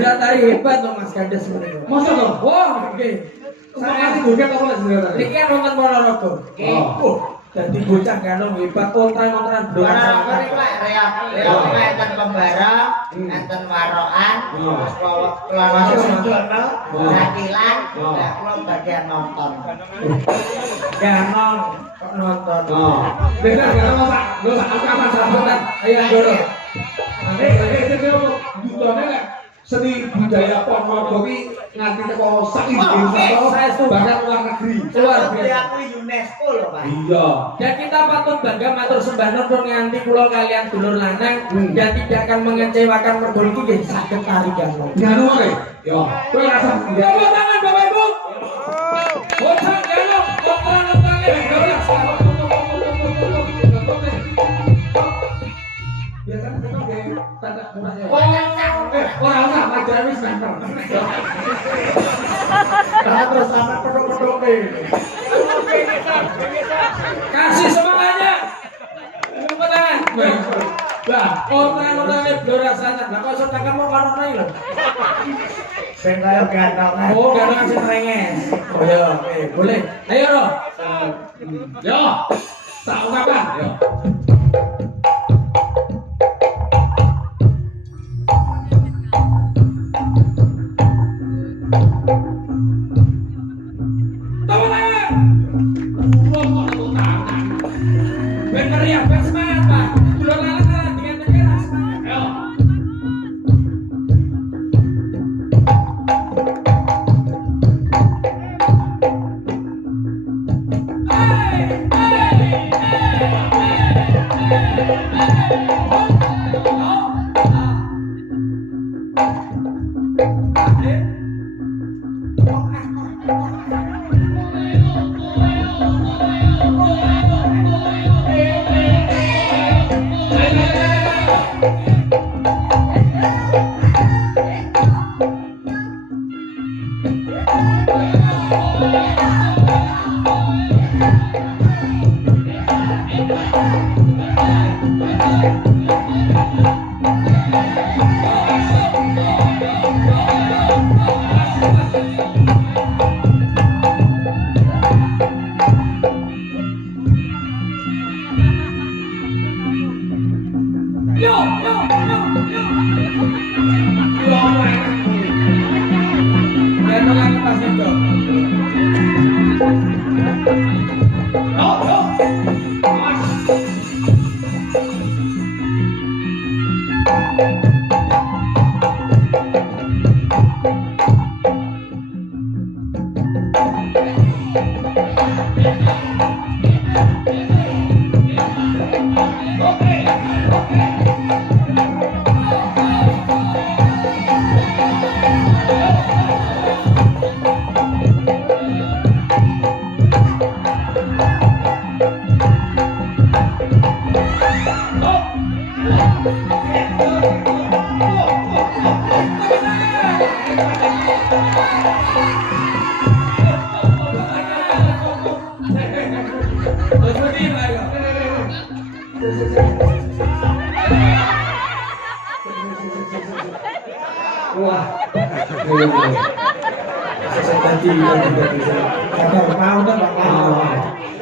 Jelatari hebat loh Mas Gandes sebenarnya. Masa toh? Wah, oke. Saya joget apa Jelatari? Niki kan nonton Ponorogo. Oh. Jadi bocah ganong hebat kontran-kontran Barang iki Pak reok enten pembara, enten warokan, terus kelana semono, rakilan, lah kula bagian nonton. ganong kok nonton. Beda gak Pak. Lho sak kapan sampean? Ayo Doro. Budone lek seni budaya Ponorogo iki nganti teko sak Indonesia bahkan luar negeri. Luar biasa. Diakui UNESCO lho Pak. Iya. Dan kita patut bangga matur sembah nuwun nganti kula kalian dulur lanang dan tidak akan mengecewakan mergo iki nggih saged tari ganong. Nganu wae. Yo, kowe rasa Tepuk tangan Bapak Ibu. Bocah ganong kontran-kontrane Doras. biasanya kita kayak tanda kurangnya. Ora usah majalah wis banter. Terus sampai pedok-pedoke. Kasih semangatnya. Tepuk tangan. Lah, kontran-kontrane Doras sana. Lah kok sok kamu karo nang lho. Sing kaya gantongan. Oh, ganong sing renges. Oh ya, oke, boleh. Ayo, Ro. Yo, tak ungkapkan. Yo. Tepuk tangan. Ben meriah, ben semangat, Pak. Dulur lanang dengan negara semangat. Yo. Ganong pas itu. Wah. Tadi bisa. Sabar mau kan Pak mau.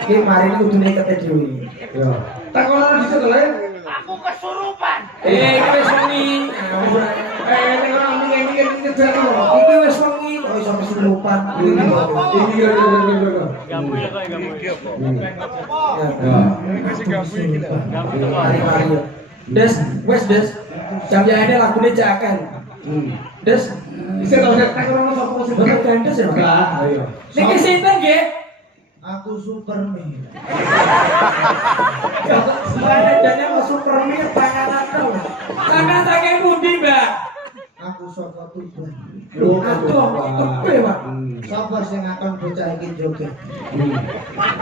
Iki mari iki kudune kete dhewe. Yo. Tak kono dhisik to, Le. Aku kesurupan. Iki wis wengi. Nek ora mikir-mikir ngejar to. Iki wis wengi kok iso mesti lupa. Ini kira-kira. Gamu ya kok gamu. Ya. Mari. Des, wes des. Jam ini lagune jaken. Des, Bisa tau tak kono sapa sing Bapak Gandes ya, Pak? enggak. Ayo. Niki sinten nggih? Aku Superman. Sebenarnya jane mau Superman panganan dong. Sampeyan saking pundi, Mbak? Aku saka Tuban. Loh, Aduh, kepe, Pak. Sapa sing akan bocah iki joget?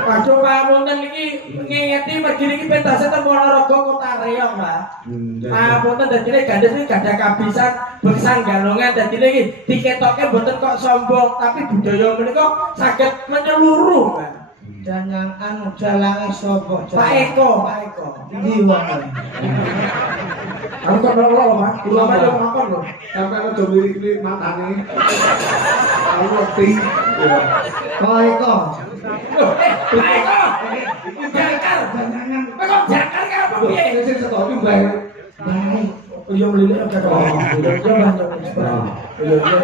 Waduh, pamunten iki ngingeti mergi niki pentasé ten Ponorogo Kota Reog, Pak. Pamunten dadine Gandes iki gadah kabisan beksang galongan dadine iki diketoke mboten kok sombong, tapi budaya menika saged menyeluruh, Pak. Dan yang anu dalange sapa? Pak Eko, Pak Eko. Ndi wae. Aku kok nolok Mas. Kulo mah yo ngakon lho. Sampai aja mirip-mirip matane. Aku ngerti. Kok iko? Baik kok. Jakar. Jangan. Kok jakar ka apa piye? Sing setok iki bae. Baik. Yo mlilik oke to. Yo Mas.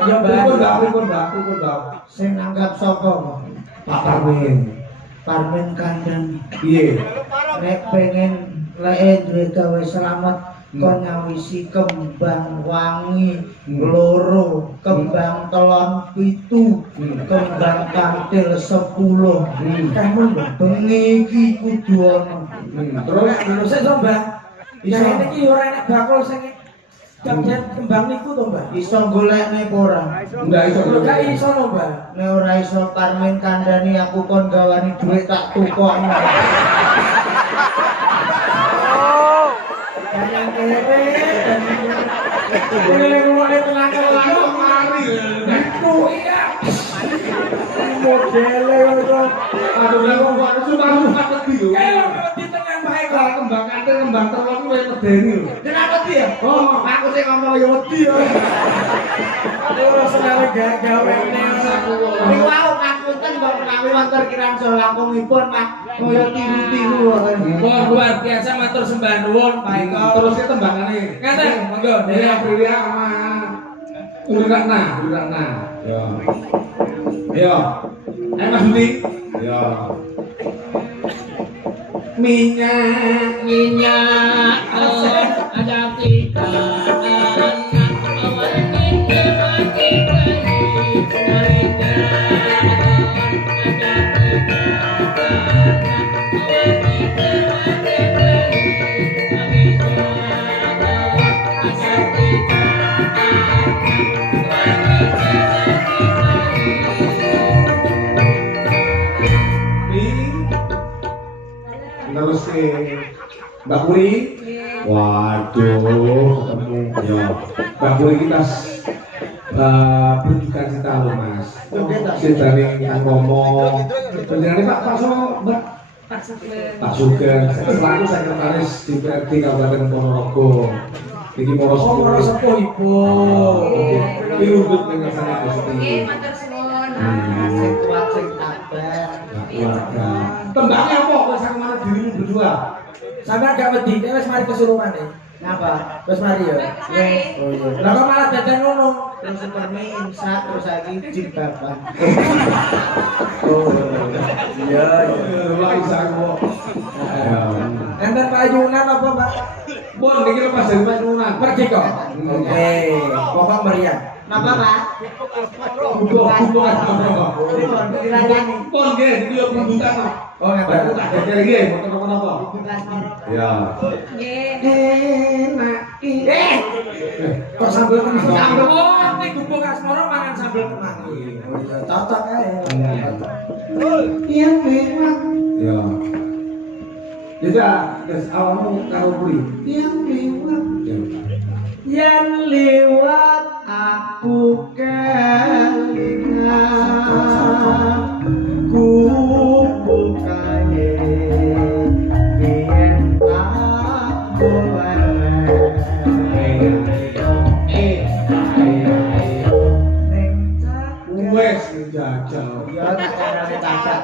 Yo Pripun, Mbak? Pripun, Mbak? Sing nanggap sapa? Pak Parmin. Parmen kandhani. Piye? Nek pengen lek duwe gawe selamat kon nyawisi kembang wangi loro, kembang telon 7, kembang kantil 10. Kamu bengi iki kudu ana. Terus sik to, Mbak. Iso iki ora enak bakul sing Jamjan kembang niku to, Mbak. Iso golekne apa ora? Enggak iso. Lho gak iso lho, Mbak. Nek ora iso Parmen kandhani aku kon gawani dhuwit tak tukokno. Jangan kere. Ini ngomongin tenaga Aku mari. itu iya. Modele itu. Aduh, lah kok gak sumpah wedi lho. Kalau di tengah baik Kalau kembang kantil kembang telon kuwi medeni lho. Kenapa dia? Oh, aku sing ngomong ya wedi ya. Aduh, saudara gawe Niku wau ngapunten kok menawi wonten kirang langkungipun Mas kaya tiru-tiru ngoten. Wah, luar biasa matur sembah nuwun Pak Eko. Terus ke tembangane. Ngaten, monggo. Dari Aprilia sama Urirana. Ya. Ayo. Mas Budi. Ya. Minyak ada kita awal kita mati dari terus ke Mbak Puri. Waduh, ketemu ya. Mbak Puri kita berduka cita loh Mas. Sedane yang ngomong. Beneran Pak Sono, Mbak. Pak Sugeng, selaku sekretaris DPRD Kabupaten Ponorogo. Iki Moro sepuh ibu. Ini untuk pengesahan positif. Sing kuat sing sabar. Keluarga. Tembaknya apa? Kau sama mana dirimu berdua? Sampai gak wedi, wis mari kesurupan nih. Napa? Wis mari ya. Wes. Oh iya. Lah kok malah dadan ngono? Terus supermi insat terus lagi jilbaban. Oh iya. Lah bisa kok. Enten payunan apa, Pak? Bon, niki lepas dari Mas Pergi kok. Oke, pokok meriah. Napa, Pak? Butuh kan. Pripun dilayani? Bon nggih, iki yo pembukaan. Oh, Aku ngeten. tak geger nggih, motor apa? Ya. Enak iki. Kok sambel kemangi? Sambel. Oh, ini gubuk asmara mangan sambel kemangi. Oh iya, cocok ae. Yang lewat, Ya. Jadi, guys, awalmu karo Puri. yang lewat, Ya. yang lewat aku kelingan. Ku bukaye biyen tak Wes njajal. Ya tak kenal tadak.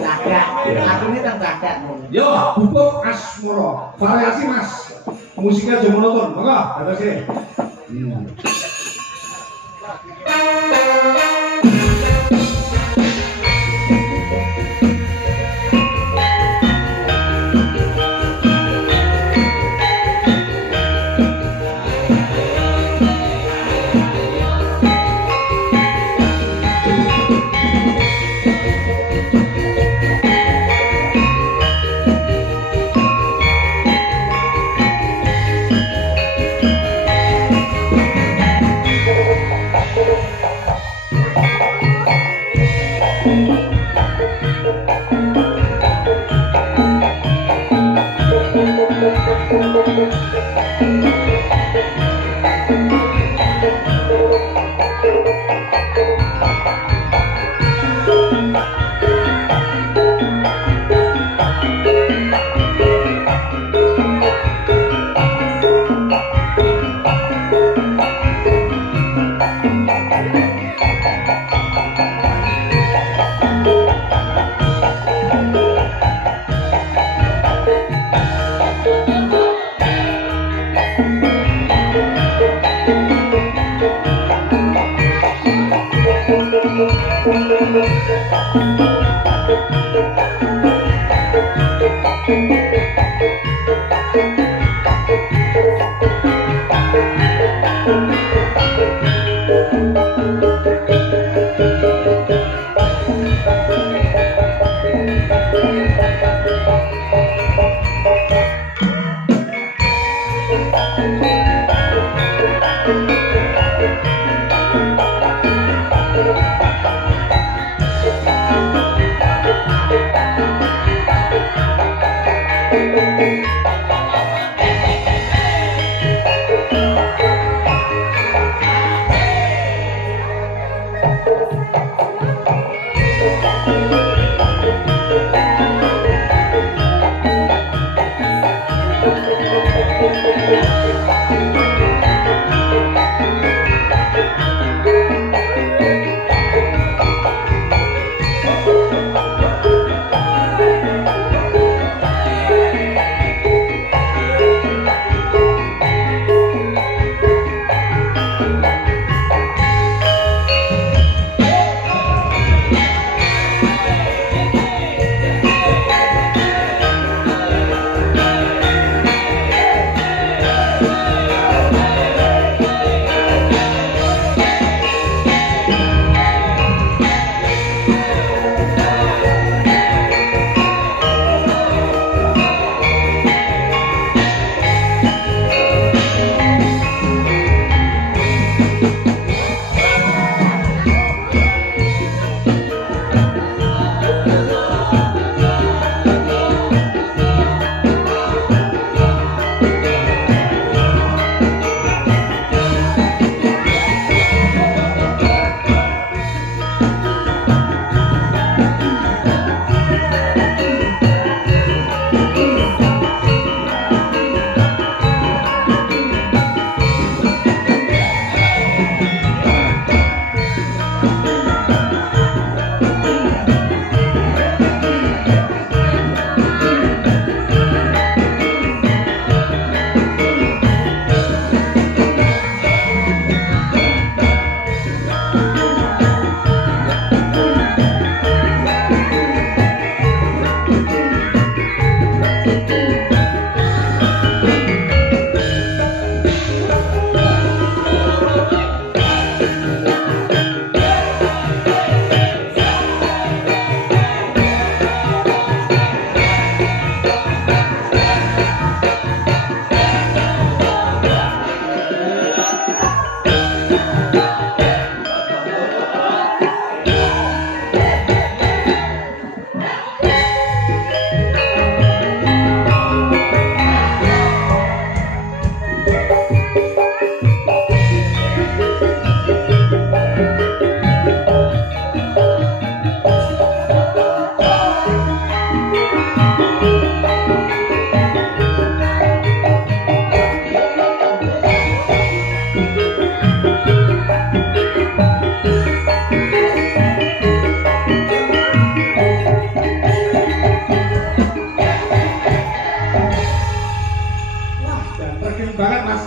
Tadak. Aku ini teng tadak. Yo, bubuk asmoro. Variasi Mas. Musiknya aja monoton. Monggo, terus sih.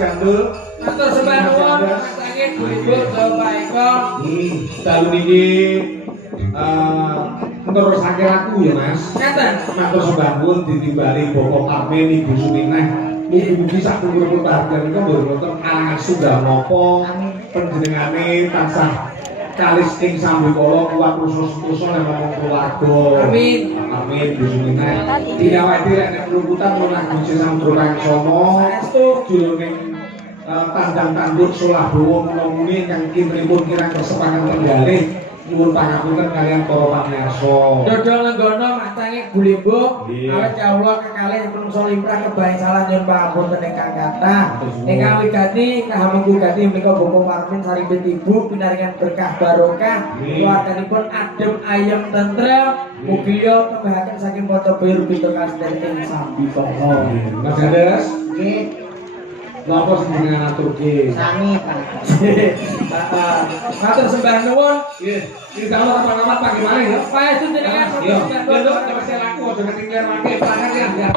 Gandul. Matur sembah nuwun matane Bu Bapak Eko. Tahun ini nerusake laku ya Mas. Ngaten. Matur sembah nuwun ditimbali Bapak Parmen Ibu Suminah. Mugi-mugi sak pungkur bahagian iku mboten alangan sundal napa panjenengane tansah kalis ing sambikala kuat usus-usus lan ngomong keluarga. Amin. Amin Bu Suminah. Dinawati lek nek peluputan menawa Gusti Samudra Kang Soma. Saestu Jroning tandang tanduk solah dawa muni ingkang kinripun kirang kesepakan tenggalih nyuwun pangapunten kaliyan para pamirsa. Dodol nggono matange Bulimbo awet kawula kekalih menungso limrah kebaing salah nyuwun pangapunten ingkang kathah. Ingkang wigati kahamugu gati menika Bapak Parmin saripit Ibu pinaringan berkah barokah keluarganipun adem ayem tentrem mugi yo tembahaken saking paca biru pitukas ing sambikala. Mas Gandes, Nggih, napa sing jenengan aturke? sami Pak. Matur sembah nuwun. Nggih, kita rapat-rapat pagi malih ya. Paestu jenengan Yo, matur sembah nuwun. yo, laku aja ketinggalan mangke, pangan ya.